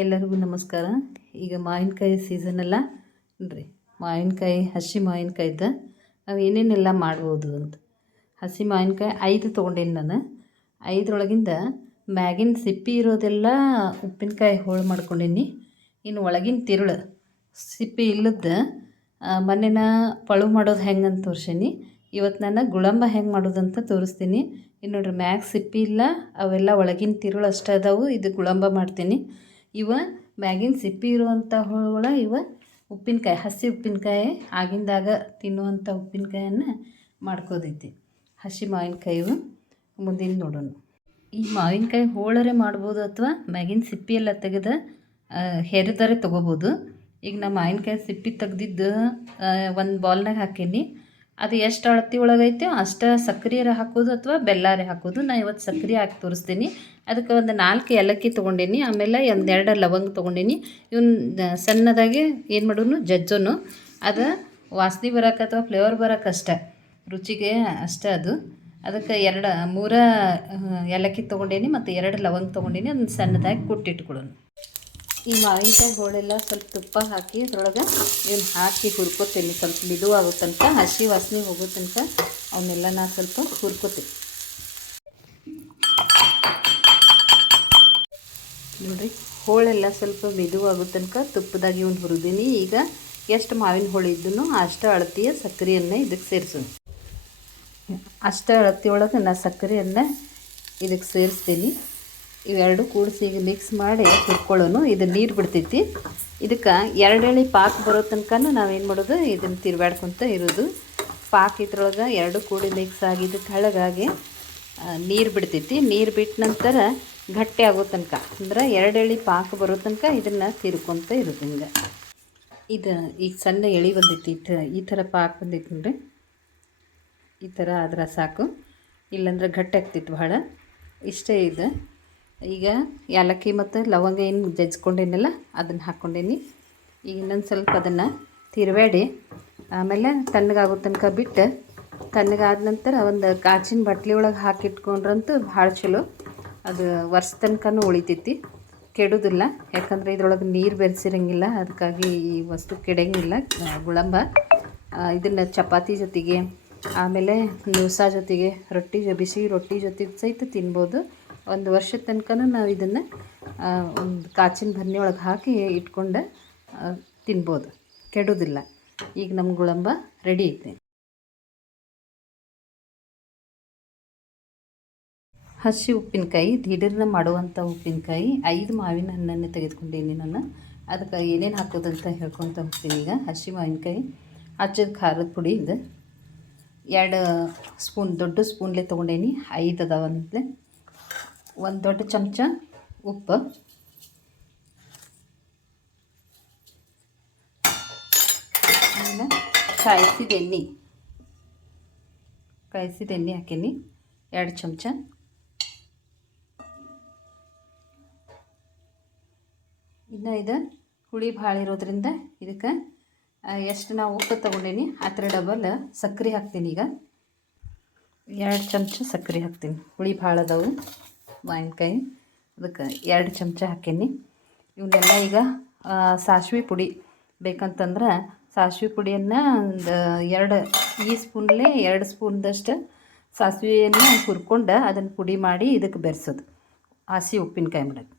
ಎಲ್ಲರಿಗೂ ನಮಸ್ಕಾರ. ಈಗ ಮಾವಿನಕಾಯಿ ಸೀಸನ್ ಅಲ್ಲ ನೋಡ್ರಿ. ಮಾವಿನಕಾಯಿ ಹಸಿ ಮಾವಿನಕಾಯ್ದು ನಾವು ಏನೇನೆಲ್ಲ ಮಾಡ್ಬೋದು ಅಂತ. ಹಸಿ ಮಾವಿನಕಾಯಿ 5 ತೊಗೊಂಡೇನಿ ನಾನು. 5ರೊಳಗಿಂದ ಮ್ಯಾಗಿನ ಸಿಪ್ಪಿ ಇರೋದೆಲ್ಲ ಉಪ್ಪಿನಕಾಯಿ ಹೋಳು ಮಾಡ್ಕೊಂಡೀನಿ. ಇನ್ನು ಒಳಗಿನ ತಿರುಳು ಸಿಪ್ಪಿ ಇಲ್ಲದ ಮೊನ್ನೆನ ಪಳು ಮಾಡೋದು ಹೆಂಗೆ ಅಂತ ತೋರಿಸೀನಿ. ಇವತ್ತು ನಾನು ಗುಳಂಬ ಹೆಂಗೆ ಮಾಡೋದಂತ ತೋರಿಸ್ತೀನಿ. ಇನ್ನು ನೋಡ್ರಿ, ಮ್ಯಾಗ ಸಿಪ್ಪಿ ಇಲ್ಲ, ಅವೆಲ್ಲ ಒಳಗಿನ ತಿರುಳು ಅಷ್ಟೇ ಅದಾವು. ಇದು ಗುಳಂಬ ಮಾಡ್ತೀನಿ. ಇವ ಮ್ಯಾಗಿನ ಸಿಪ್ಪಿ ಇರುವಂಥ ಹುಳುಗಳ ಇವ ಉಪ್ಪಿನಕಾಯಿ, ಹಸಿ ಉಪ್ಪಿನಕಾಯಿ, ಆಗಿಂದಾಗ ತಿನ್ನುವಂಥ ಉಪ್ಪಿನಕಾಯನ್ನು ಮಾಡ್ಕೋದೈತಿ. ಹಸಿ ಮಾವಿನಕಾಯಿ ಮುಂದಿನ ನೋಡೋಣ. ಈ ಮಾವಿನಕಾಯಿ ಹೋಳರೆ ಮಾಡ್ಬೋದು ಅಥವಾ ಮ್ಯಾಗಿನ ಸಿಪ್ಪಿ ಎಲ್ಲ ತೆಗೆದು ಹೆರಿದರೆ ತೊಗೋಬೋದು. ಈಗ ನಾ ಮಾವಿನಕಾಯಿ ಸಿಪ್ಪಿ ತೆಗ್ದಿದ್ದು ಒಂದು ಬೌಲ್ನಾಗ ಹಾಕೀನಿ. ಅದು ಎಷ್ಟು ಅಳತಿ ಒಳಗೈತೆ ಅಷ್ಟು ಸಕ್ಕರೆಯಾರ ಹಾಕೋದು ಅಥವಾ ಬೆಲ್ಲಾರೆ ಹಾಕೋದು. ನಾ ಇವತ್ತು ಸಕ್ಕರೆ ಹಾಕಿ ತೋರಿಸ್ತೀನಿ. ಅದಕ್ಕೆ ಒಂದು 4 ಏಲಕ್ಕಿ ತೊಗೊಂಡೀನಿ. ಆಮೇಲೆ 2 ಲವಂಗ ತೊಗೊಂಡೀನಿ. ಇವನ್ನ ಸಣ್ಣದಾಗಿ ಏನು ಮಾಡೋನು ಜಜ್ಜೋನು. ಅದು ವಾಸನೆ ಬರೋಕೆ ಅಥವಾ ಫ್ಲೇವರ್ ಬರೋಕೆ ಅಷ್ಟೇ, ರುಚಿಗೆ ಅಷ್ಟೇ ಅದು. ಅದಕ್ಕೆ 3 ಏಲಕ್ಕಿ ತೊಗೊಂಡೀನಿ ಮತ್ತು 2 ಲವಂಗ ತೊಗೊಂಡೀನಿ. ಅದನ್ನು ಸಣ್ಣದಾಗಿ ಕುಟ್ಟಿಟ್ಕೊಳ್ಳೋನು. ಈ ಮಾವಿನಕಾಯಿ ಹೋಳೆಲ್ಲ ಸ್ವಲ್ಪ ತುಪ್ಪ ಹಾಕಿ ಅದ್ರೊಳಗೆ ಇವನ್ನ ಹಾಕಿ ಹುರ್ಕೋತೀನಿ. ಸ್ವಲ್ಪ ಮಿದುವಾಗೋ ತನಕ, ಹಸಿ ವಾಸನೆ ಹೋಗೋ ತನಕ ಅವನ್ನೆಲ್ಲ ನಾ ಸ್ವಲ್ಪ ಹುರ್ಕೋತೀನಿ. ನೋಡಿರಿ, ಹೋಳೆಲ್ಲ ಸ್ವಲ್ಪ ಮಿದುವಾಗೋ ತನಕ ತುಪ್ಪದಾಗಿ ಇವನ್ನ ಹುರಿದೀನಿ. ಈಗ ಎಷ್ಟು ಮಾವಿನ ಹೋಳು ಇದ್ದೂ ಅಷ್ಟು ಅಳತೆಯ ಸಕ್ಕರೆಯನ್ನು ಇದಕ್ಕೆ ಸೇರಿಸೋದು. ಅಷ್ಟು ಅಳತೆ ಒಳಗೆ ನಾನು ಸಕ್ಕರೆಯನ್ನು ಇದಕ್ಕೆ ಸೇರಿಸ್ತೀನಿ. ಇವೆರಡು ಕೂಡಿಸಿ ಈಗ ಮಿಕ್ಸ್ ಮಾಡಿ ಹುರ್ಕೊಳ್ಳೋನು. ಇದು ನೀರು ಬಿಡ್ತೈತಿ. ಇದಕ್ಕೆ 2 ಎಳೆ ಪಾಕ ಬರೋ ತನಕ ನಾವೇನು ಮಾಡೋದು, ಇದನ್ನು ತಿರುಗಾಡ್ಕೊತ ಇರೋದು. ಪಾಕ ಇದ್ರೊಳಗೆ 2 ಕೂಡಿ ಮಿಕ್ಸ್ ಆಗಿ ಇದಕ್ಕೆ ಹಳಗಾಗಿ ನೀರು ಬಿಡ್ತೈತಿ. ನೀರು ಬಿಟ್ಟ ನಂತರ ಗಟ್ಟಿ ಆಗೋ ತನಕ, ಅಂದ್ರೆ 2 ಎಳೆ ಪಾಕ ಬರೋ ತನಕ ಇದನ್ನು ತಿರ್ಕೊತ ಇರೋದು. ಹಿಂಗೆ ಇದು ಈಗ ಸಣ್ಣ ಎಳೆ ಬಂದೈತಿ. ಈ ಥರ ಪಾಕ ಬಂದೈತಿ ನೋಡ್ರಿ. ಈ ಥರ ಆದ್ರೆ ಸಾಕು, ಇಲ್ಲಾಂದ್ರೆ ಗಟ್ಟಿ ಆಗ್ತೈತಿ ಭಾಳ. ಇಷ್ಟೇ ಇದು. ಈಗ ಏಲಕ್ಕಿ ಮತ್ತು ಲವಂಗ ಏನು ಜಜ್ಕೊಂಡೇನಲ್ಲ ಅದನ್ನು ಹಾಕ್ಕೊಂಡೇನಿ. ಈಗ ಇನ್ನೊಂದು ಸ್ವಲ್ಪ ಅದನ್ನು ತಿರುವಾಡಿ ಆಮೇಲೆ ತಣ್ಣಗಾಗೋ ತನಕ ಬಿಟ್ಟು, ತಣ್ಣಗಾದ ನಂತರ ಒಂದು ಕಾಚಿನ ಬಟ್ಲಿ ಒಳಗೆ ಹಾಕಿಟ್ಕೊಂಡ್ರಂತೂ ಭಾಳ ಚಲೋ. ಅದು ವರ್ಷ ತನಕನೂ ಉಳಿತೈತಿ, ಕೆಡೋದಿಲ್ಲ. ಯಾಕಂದರೆ ಇದ್ರೊಳಗೆ ನೀರು ಬೆರೆಸಿರಂಗಿಲ್ಲ, ಅದಕ್ಕಾಗಿ ಈ ವಸ್ತು ಕೆಡಂಗಿಲ್ಲ. ಗುಳಂಬ ಇದನ್ನು ಚಪಾತಿ ಜೊತೆಗೆ, ಆಮೇಲೆ ದೋಸೆ ಜೊತೆಗೆ, ಬಿಸಿ ರೊಟ್ಟಿ ಜೊತೆಗೆ ಸಹಿತ ತಿನ್ಬೋದು. ಒಂದು ವರ್ಷದ ತನಕ ನಾವು ಇದನ್ನು ಒಂದು ಕಾಚಿನ ಭರಣಿ ಒಳಗೆ ಹಾಕಿ ಇಟ್ಕೊಂಡು ತಿನ್ಬೋದು, ಕೆಡೋದಿಲ್ಲ. ಈಗ ನಮ್ಮ ಗುಳಂಬ ರೆಡಿ ಐತೆ. ಹಸಿ ಉಪ್ಪಿನಕಾಯಿ, ದಿಢೀರ್ನ ಮಾಡುವಂಥ ಉಪ್ಪಿನಕಾಯಿ. 5 ಮಾವಿನ ಹಣ್ಣನ್ನು ತೆಗೆದುಕೊಂಡೀನಿ ನಾನು. ಅದಕ್ಕೆ ಏನೇನು ಹಾಕೋದಂತ ಹೇಳ್ಕೊತ ಹೋಗ್ತೀನಿ. ಈಗ ಹಸಿ ಮಾವಿನಕಾಯಿ, ಹಚ್ಚಿದ ಖಾರದ ಪುಡಿ, ಇದು 2 ಸ್ಪೂನ್, ದೊಡ್ಡ ಸ್ಪೂನ್ಲೆ ತೊಗೊಂಡೇನಿ. 5 ಅದಾವಂತಲೇ. 1 ದೊಡ್ಡ ಚಮಚ ಉಪ್ಪು, ಆಮೇಲೆ ಕಾಯಿಸಿದ ಎಣ್ಣೆ ಹಾಕೀನಿ 2 ಚಮಚ. ಇನ್ನು ಇದು ಹುಳಿ ಭಾಳ ಇರೋದ್ರಿಂದ ಇದಕ್ಕೆ ಎಷ್ಟು ನಾವು ಉಪ್ಪು ತೊಗೊಂಡೀನಿ ಅದರ ಡಬಲ್ ಸಕ್ಕರೆ ಹಾಕ್ತೀನಿ. ಈಗ 2 ಚಮಚ ಸಕ್ಕರೆ ಹಾಕ್ತೀನಿ. ಹುಳಿ ಭಾಳ ಅದಾವು ಮಾವಿನಕಾಯಿ, ಅದಕ್ಕೆ 2 ಚಮಚ ಹಾಕೀನಿ. ಇವನ್ನೆಲ್ಲ ಈಗ ಸಾಸಿವೆ ಪುಡಿ ಬೇಕಂತಂದ್ರೆ ಸಾಸಿವೆ ಪುಡಿಯನ್ನು ಒಂದು 2 ಈ ಸ್ಪೂನ್ಲೇ 2 ಸ್ಪೂನ್ದಷ್ಟು ಸಾಸಿವೆಯನ್ನು ಹುರ್ಕೊಂಡು ಅದನ್ನು ಪುಡಿ ಮಾಡಿ ಇದಕ್ಕೆ ಬೆರೆಸೋದು ಹಸಿ ಉಪ್ಪಿನಕಾಯಿ ಮಾಡೋದು.